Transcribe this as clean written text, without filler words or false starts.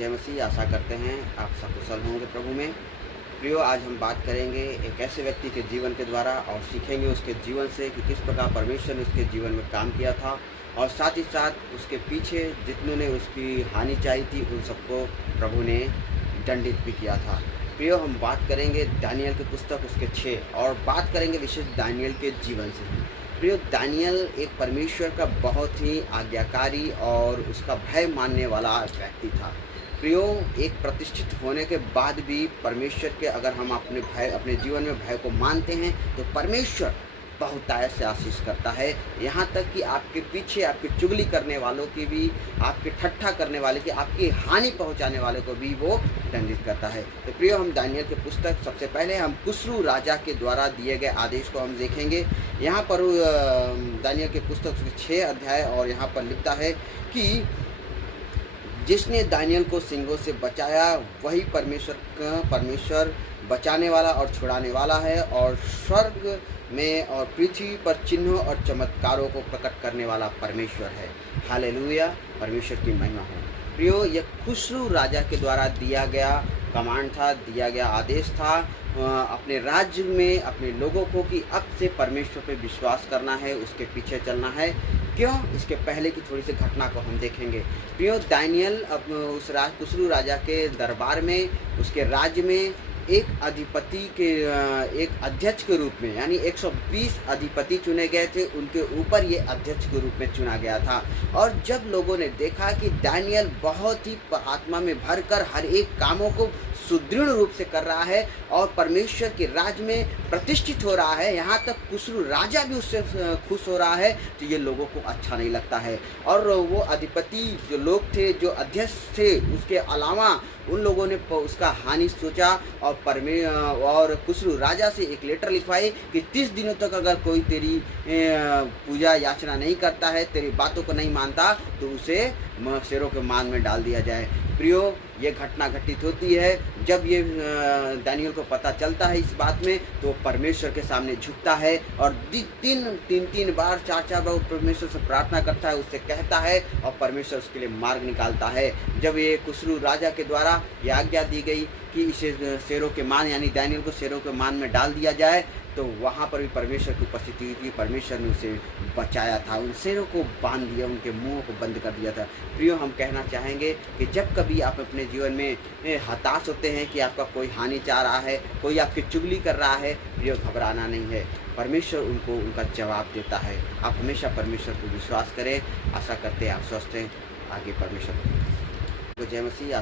जय मसीह। आशा करते हैं आप सकुशल होंगे प्रभु में। प्रियो, आज हम बात करेंगे एक ऐसे व्यक्ति के जीवन के द्वारा और सीखेंगे उसके जीवन से कि किस प्रकार परमेश्वर ने उसके जीवन में काम किया था और साथ ही साथ उसके पीछे जितनों ने उसकी हानि चाही थी उन सबको प्रभु ने दंडित भी किया था। प्रियो, हम बात करेंगे दानियल की पुस्तक उसके 6 और बात करेंगे विशेष दानियल के जीवन से। प्रियो, दानियल एक परमेश्वर का बहुत ही आज्ञाकारी और उसका भय मानने वाला व्यक्ति था। प्रियो, एक प्रतिष्ठित होने के बाद भी परमेश्वर के अगर हम अपने जीवन में भय को मानते हैं तो परमेश्वर बहुतायत से आशीष करता है। यहाँ तक कि आपके पीछे आपकी चुगली करने वालों की भी, आपके ठट्ठा करने वाले की, आपकी हानि पहुँचाने वाले को भी वो दंडित करता है। तो प्रियो, हम दानियल की पुस्तक सबसे पहले हम कुस्रू राजा के द्वारा दिए गए आदेश को हम देखेंगे। यहाँ पर दानियल की पुस्तक 6 अध्याय और यहाँ पर लिखता है कि जिसने दानियल को सिंगों से बचाया वही परमेश्वर बचाने वाला और छुड़ाने वाला है और स्वर्ग में और पृथ्वी पर चिन्हों और चमत्कारों को प्रकट करने वाला परमेश्वर है। हालेलुया, परमेश्वर की महिमा हो। प्रियो, यह खुसरू राजा के द्वारा दिया गया कमांड था, दिया गया आदेश था अपने राज्य में अपने लोगों को कि अब से परमेश्वर पे विश्वास करना है, उसके पीछे चलना है। क्यों? इसके पहले की थोड़ी सी घटना को हम देखेंगे। प्रियो, दानियल अब उस खुसरू राजा के दरबार में, उसके राज्य में एक अधिपति के एक अध्यक्ष के रूप में, यानी 120 अधिपति चुने गए थे, उनके ऊपर ये अध्यक्ष के रूप में चुना गया था। और जब लोगों ने देखा कि दानियल बहुत ही आत्मा में भरकर हर एक कामों को सुदृढ़ रूप से कर रहा है और परमेश्वर के राज में प्रतिष्ठित हो रहा है, यहाँ तक कुसरू राजा भी उससे खुश हो रहा है, तो ये लोगों को अच्छा नहीं लगता है। और वो अधिपति जो लोग थे, जो अध्यक्ष थे, उसके अलावा उन लोगों ने उसका हानि सोचा और कुसरू राजा से एक लेटर लिखवाई कि 30 दिनों तक अगर कोई तेरी पूजा याचना नहीं करता है, तेरी बातों को नहीं मानता, तो उसे शेरों के मान में डाल दिया जाए। प्रियो, ये घटना घटित होती है जब ये दानियल को पता चलता है इस बात में, तो परमेश्वर के सामने झुकता है और तीन बार 4 बार परमेश्वर से प्रार्थना करता है, उससे कहता है और परमेश्वर उसके लिए मार्ग निकालता है। जब ये कुसरू राजा के द्वारा ये आज्ञा दी गई कि इसे शेरों के मान, यानी दानियल को शेरों के मान में डाल दिया जाए, तो वहाँ पर भी परमेश्वर की उपस्थिति हुई थी। परमेश्वर ने उसे बचाया था, उन शेरों को बांध दिया, उनके मुंहों को बंद कर दिया था। प्रियो, हम कहना चाहेंगे कि जब कभी आप अपने जीवन में हताश होते हैं कि आपका कोई हानि चाह रहा है, कोई आपकी चुगली कर रहा है, प्रियो घबराना नहीं है, परमेश्वर उनको उनका जवाब देता है। आप हमेशा परमेश्वर को विश्वास करें। आशा करते हैं आप स्वस्थ हैं। आगे परमेश्वर को जय मसीह।